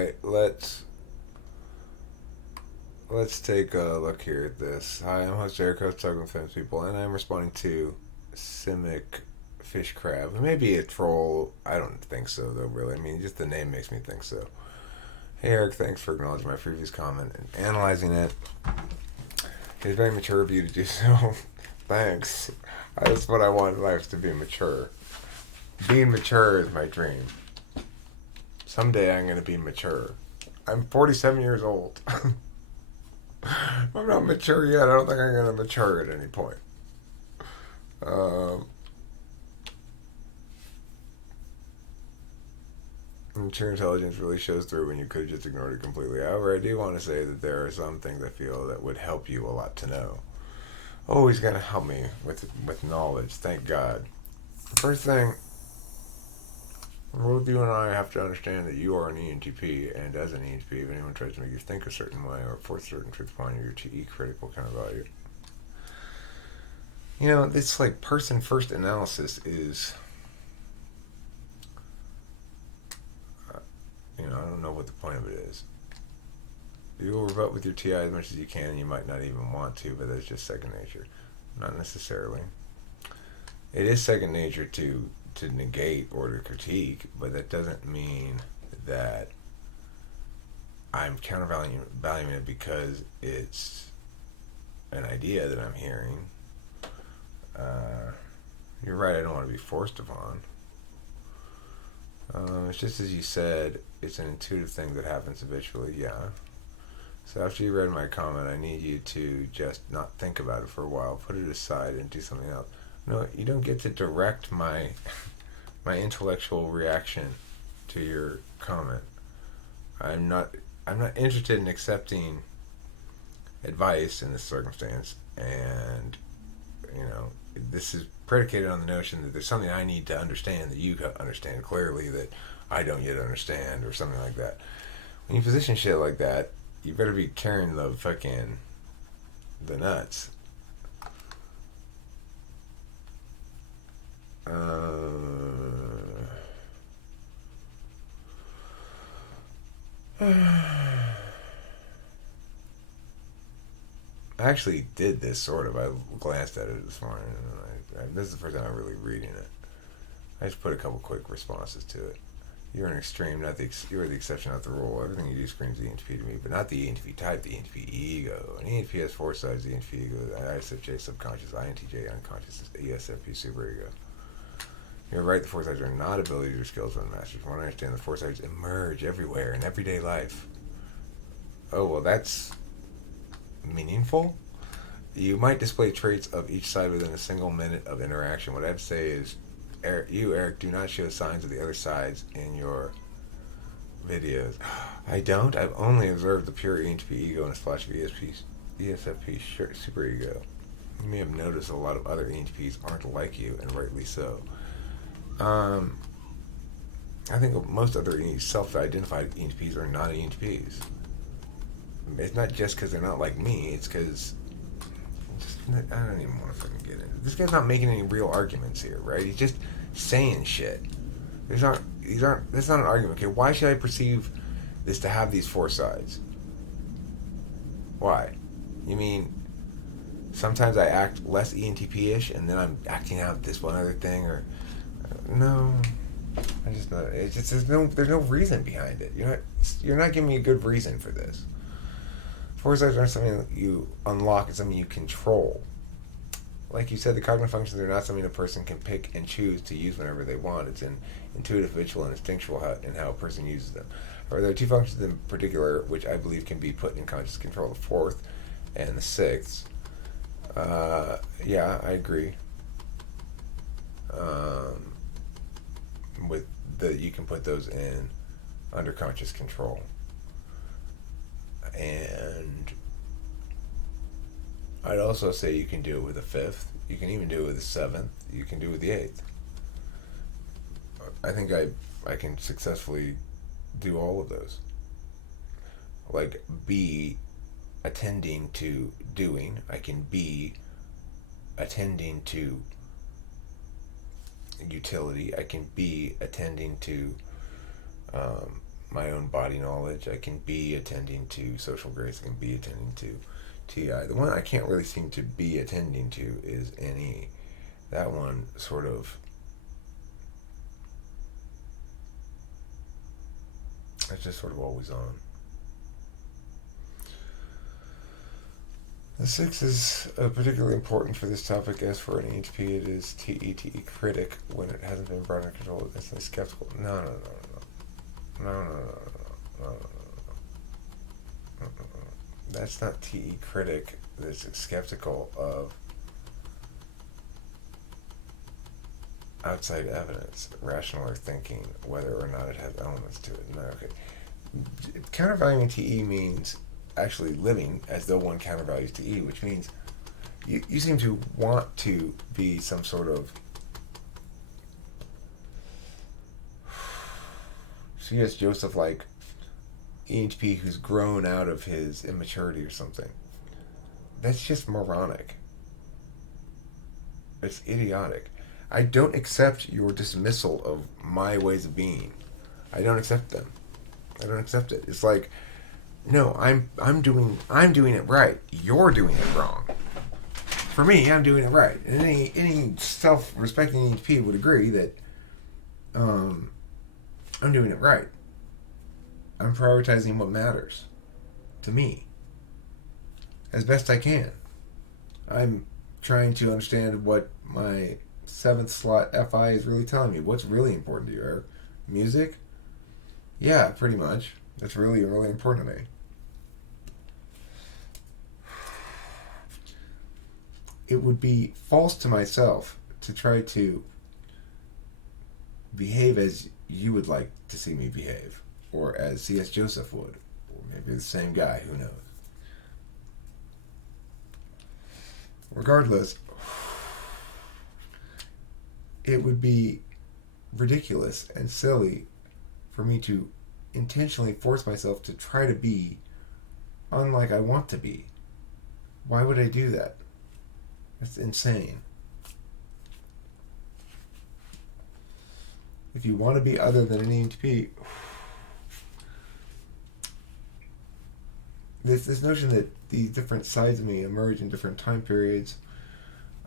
Alright, let's take a look here at this. Hi, I'm host Eric, host talking with famous people, and I'm responding to Simic Fish Crab. It may be a troll. I don't think so, though, really. I mean, just the name makes me think so. Hey, Eric, thanks for acknowledging my previous comment and analyzing it. It's very mature of you to do so. Thanks. That's what I want in life, to be mature. Being mature is my dream. Someday I'm going to be mature. I'm 47 years old. I'm not mature yet. I don't think I'm going to mature at any point. Mature intelligence really shows through when you could have just ignored it completely. However, I do want to say that there are some things I feel that would help you a lot to know. Oh, he's going to help me with knowledge. Thank God. First thing, both you and I have to understand that you are an ENTP, and as an ENTP, if anyone tries to make you think a certain way or force certain truths upon you, you're too critical kind of value. You know, this like person first analysis is, I don't know what the point of it is. You will rebut with your TI as much as you can, and you might not even want to, but that's just second nature. Not necessarily. It is second nature to negate or to critique, but that doesn't mean that I'm countervaluing it because it's an idea that I'm hearing. You're right, I don't want to be forced upon. It's just as you said, it's an intuitive thing that happens habitually, yeah. So after you read my comment, I need you to just not think about it for a while, put it aside and do something else. No, you don't get to direct my intellectual reaction to your comment. I'm not interested in accepting advice in this circumstance, and this is predicated on the notion that there's something I need to understand that you understand clearly that I don't yet understand, or something like that. When you position shit like that, you better be carrying the nuts. I actually did this sort of. I glanced at it this morning, and this is the first time I'm really reading it. I just put a couple quick responses to it. You're an extreme, you're the exception, not the rule. Everything you do screams the ENTP to me, but not the ENTP type, the ENTP ego. An ENTP has four sides: the ENTP ego, ISFJ subconscious, INTJ unconscious, ESFP superego. You're right, the four sides are not abilities or skills of masters. From what I understand, the four sides emerge everywhere in everyday life. Oh, well, that's meaningful. You might display traits of each side within a single minute of interaction. What I'd say is, Eric, do not show signs of the other sides in your videos. I don't. I've only observed the pure ENTP ego and a splash of ESFP superego. You may have noticed a lot of other ENTPs aren't like you, and rightly so. I think most other self-identified ENTPs are not ENTPs. It's not just because they're not like me. It's because I don't even want to fucking get into it. This guy's not making any real arguments here, right? He's just saying shit. That's not an argument. Okay, why should I perceive this to have these four sides? Why? You mean sometimes I act less ENTP-ish, and then I'm acting out this one other thing, or no? I just not. It's just there's no reason behind it. You're not giving me a good reason for this. Four sides aren't something that you unlock, it's something you control. Like you said, the cognitive functions are not something a person can pick and choose to use whenever they want. It's an intuitive, habitual, and instinctual in how a person uses them. However, there are two functions in particular which I believe can be put in conscious control: the fourth and the sixth. Yeah, I agree. You can put those in under conscious control. And I'd also say you can do it with the fifth. You can even do it with the seventh. You can do it with the eighth. I think I can successfully do all of those. Like, be attending to doing. I can be attending to utility. I can be attending to my own body knowledge. I can be attending to social grace. I can be attending to TI. The one I can't really seem to be attending to is NE. That one sort of, it's just sort of always on. The 6 is particularly important for this topic. As for an EHP, it is TE critic when it hasn't been brought under control. It's skeptical. No. That's not TE critic. That's skeptical of outside evidence, rational or thinking, whether or not it has elements to it. No, okay. Countervaluing TE means actually living as though one countervalues TE, which means you seem to want to be some sort of C.S. Joseph like EHP who's grown out of his immaturity or something. That's just moronic. It's idiotic. I don't accept your dismissal of my ways of being. I don't accept them. I don't accept it. It's like, no, I'm doing it right. You're doing it wrong. For me, I'm doing it right. And any self-respecting EHP would agree that I'm doing it right. I'm prioritizing what matters to me as best I can. I'm trying to understand what my 7th slot FI is really telling me. What's really important to you, Eric? Music? Yeah, pretty much. That's really, really important to me. It would be false to myself to try to behave as you would like to see me behave, or as C.S. Joseph would, or maybe the same guy, who knows. Regardless, it would be ridiculous and silly for me to intentionally force myself to try to be unlike I want to be. Why would I do that? That's insane. If you want to be other than an EHP, this notion that these different sides of me emerge in different time periods,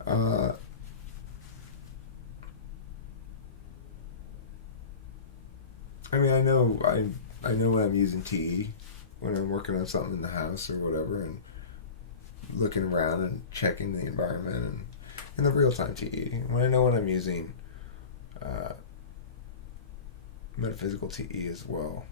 I mean, I know when I'm using TE, when I'm working on something in the house or whatever, and looking around and checking the environment, and in the real-time TE. When I know when I'm using metaphysical TE as well.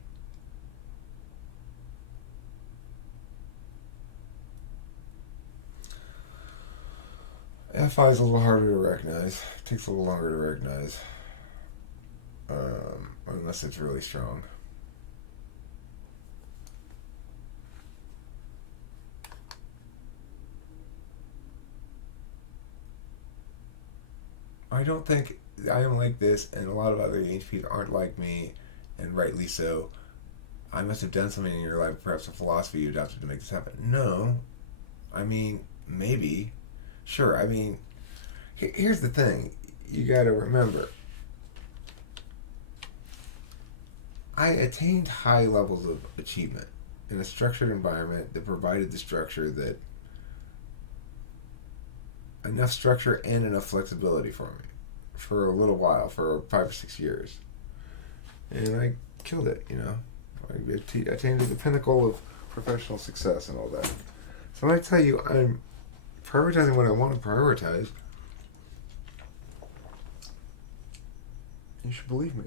FI is a little harder to recognize. It takes a little longer to recognize. Unless it's really strong. I don't think I am like this, and a lot of other EHPs aren't like me, and rightly so. I must have done something in your life, perhaps a philosophy you adopted to make this happen. No. I mean, maybe. Sure, I mean, here's the thing. You gotta remember. I attained high levels of achievement in a structured environment that provided the structure that enough structure and enough flexibility for me for a little while, for 5 or 6 years. And I killed it, you know. I attained to the pinnacle of professional success and all that. So when I tell you I'm prioritizing what I want to prioritize, you should believe me.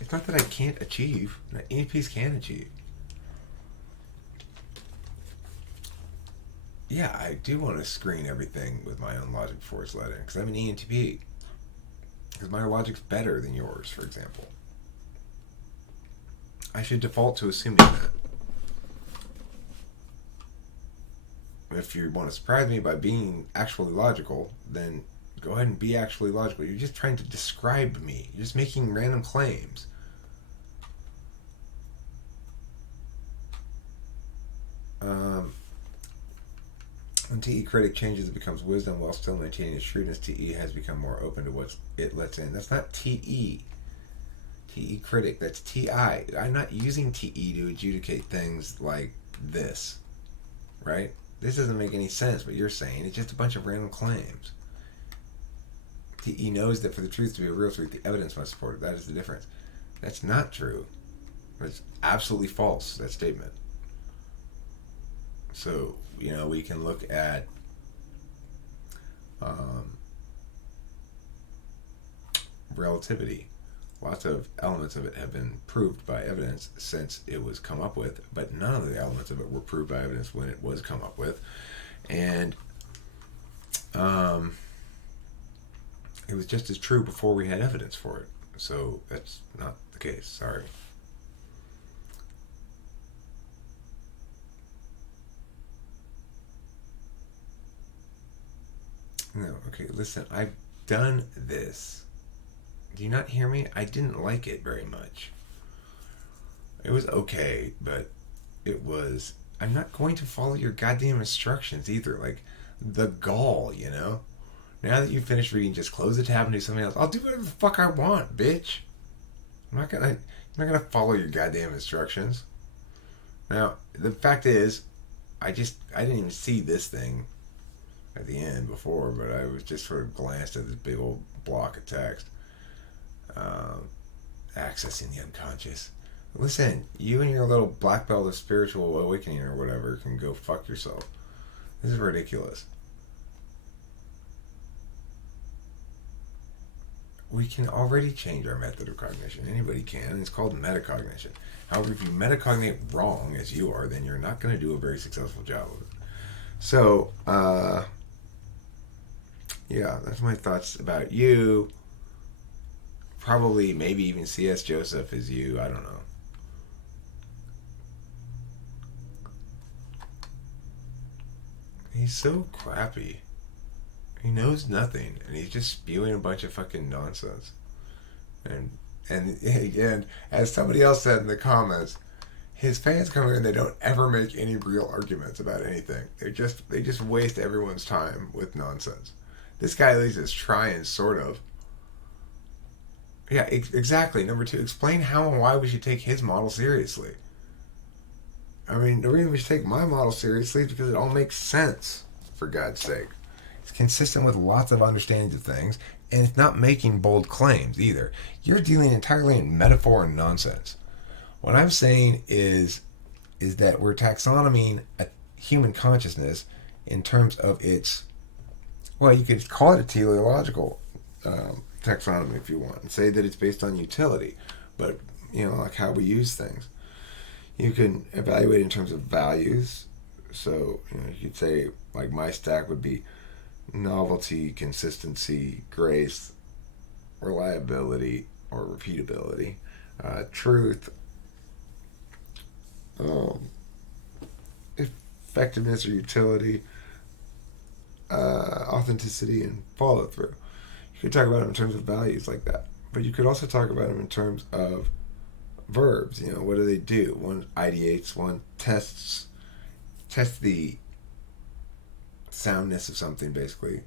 It's not that I can't achieve. ENPs can achieve. Yeah, I do want to screen everything with my own logic before it's let in, because I'm an ENTP. Because my logic's better than yours, for example. I should default to assuming that. If you want to surprise me by being actually logical, then go ahead and be actually logical. You're just trying to describe me. You're just making random claims. When TE critic changes, it becomes wisdom while still maintaining its shrewdness. TE has become more open to what it lets in. That's not TE. TE critic, that's TI. I'm not using TE to adjudicate things like this, right? This doesn't make any sense what you're saying. It's just a bunch of random claims. TE knows that for the truth to be a real truth, the evidence must support it. That is the difference. That's not true. That's absolutely false, that statement. So, we can look at relativity. Lots of elements of it have been proved by evidence since it was come up with, but none of the elements of it were proved by evidence when it was come up with. And it was just as true before we had evidence for it. So that's not the case. Sorry. No, okay, listen, I've done this. Do you not hear me? I didn't like it very much. It was okay, but it was... I'm not going to follow your goddamn instructions either. Like, the gall, Now that you've finished reading, just close the tab and do something else. I'll do whatever the fuck I want, bitch. I'm not gonna follow your goddamn instructions. Now, the fact is, I didn't even see this thing at the end before, but I was just sort of glanced at this big old block of text. Accessing the unconscious. Listen, you and your little black belt of spiritual awakening or whatever can go fuck yourself. This is ridiculous. We can already change our method of cognition. Anybody can. It's called metacognition. However, if you metacognate wrong, as you are, then you're not going to do a very successful job of it. So, yeah, that's my thoughts about you. Probably, maybe even C.S. Joseph is you. I don't know. He's so crappy. He knows nothing, and he's just spewing a bunch of fucking nonsense. And again, as somebody else said in the comments, his fans come here and they don't ever make any real arguments about anything. They just waste everyone's time with nonsense. This guy at least is trying, sort of. Yeah, exactly. Number 2, explain how and why we should take his model seriously. I mean, the reason we should take my model seriously is because it all makes sense, for God's sake. It's consistent with lots of understandings of things, and it's not making bold claims either. You're dealing entirely in metaphor and nonsense. What I'm saying is that we're taxonomying a human consciousness in terms of its, well, you could call it a teleological taxonomy if you want, and say that it's based on utility, but like how we use things. You can evaluate in terms of values. So you could say, like, my stack would be novelty, consistency, grace, reliability or repeatability, truth, effectiveness or utility, authenticity, and follow through. You could talk about them in terms of values like that, but you could also talk about them in terms of verbs. What do they do? One ideates, one tests the soundness of something, basically.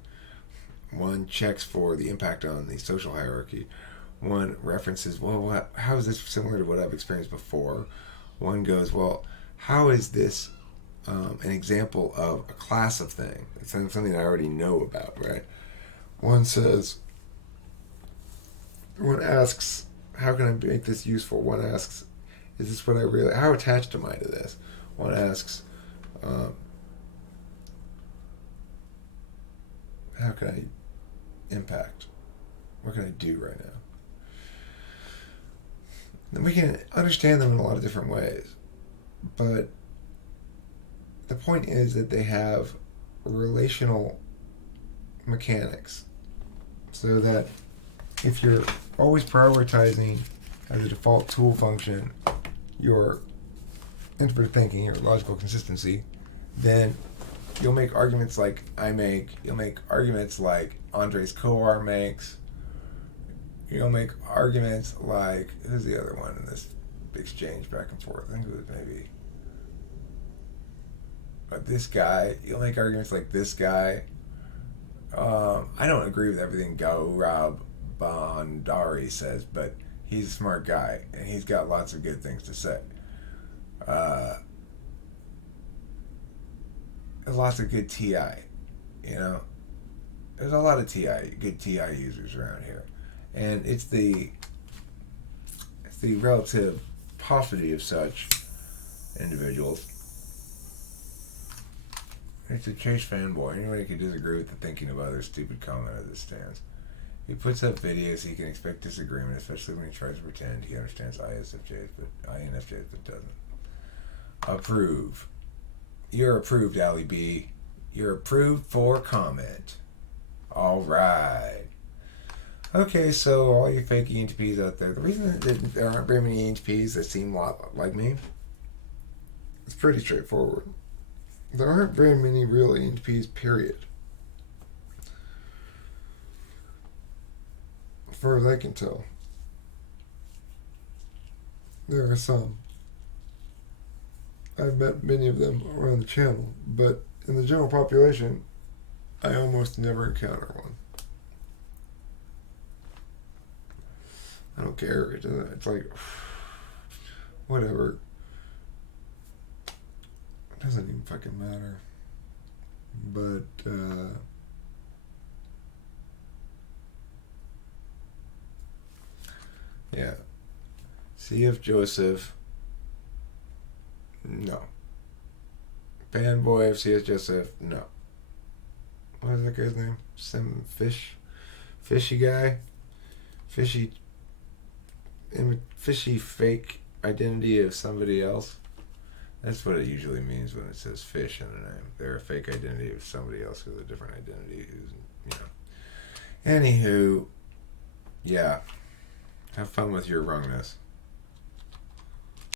One checks for the impact on the social hierarchy. One references, well, how is this similar to what I've experienced before? One goes, well, how is this an example of a class of thing? It's something I already know about, right? One asks, how can I make this useful? One asks, is this what I really, how attached am I to this? One asks, how can I impact? What can I do right now? And we can understand them in a lot of different ways, but the point is that they have relational mechanics, so that if you're always prioritizing as a default tool function your interpretive thinking, your logical consistency, then you'll make arguments like I make, you'll make arguments like Andres Coar makes, you'll make arguments like, who's the other one in this exchange back and forth? I think it was maybe this guy. You'll make arguments like this guy. I don't agree with everything Gaurav Bhandari says, but He's a smart guy, and he's got lots of good things to say. Lots of good TI, you know. There's a lot of good TI users around here, and it's the relative paucity of such individuals. It's a Chase fanboy. Anybody can disagree with the thinking of others. Stupid comment of this stance. He puts up videos. He can expect disagreement, especially when he tries to pretend he understands INFJs, but doesn't. Approve. You're approved, Ali B. You're approved for comment. All right. Okay, so all you fake ENTPs out there, the reason that there aren't very many ENTPs that seem a lot like me, it's pretty straightforward. There aren't very many real ENTPs, period. As far as I can tell. There are some. I've met many of them around the channel, but in the general population, I almost never encounter one. I don't care. It's like, whatever. It doesn't even fucking matter. But, yeah. C.F. Joseph. No. Fanboy of C.S. Joseph. No. What is that guy's name? Some fishy guy? Fishy fake identity of somebody else. That's what it usually means when it says fish in the name. They're a fake identity of somebody else with a different identity who's, Anywho, yeah. Have fun with your wrongness.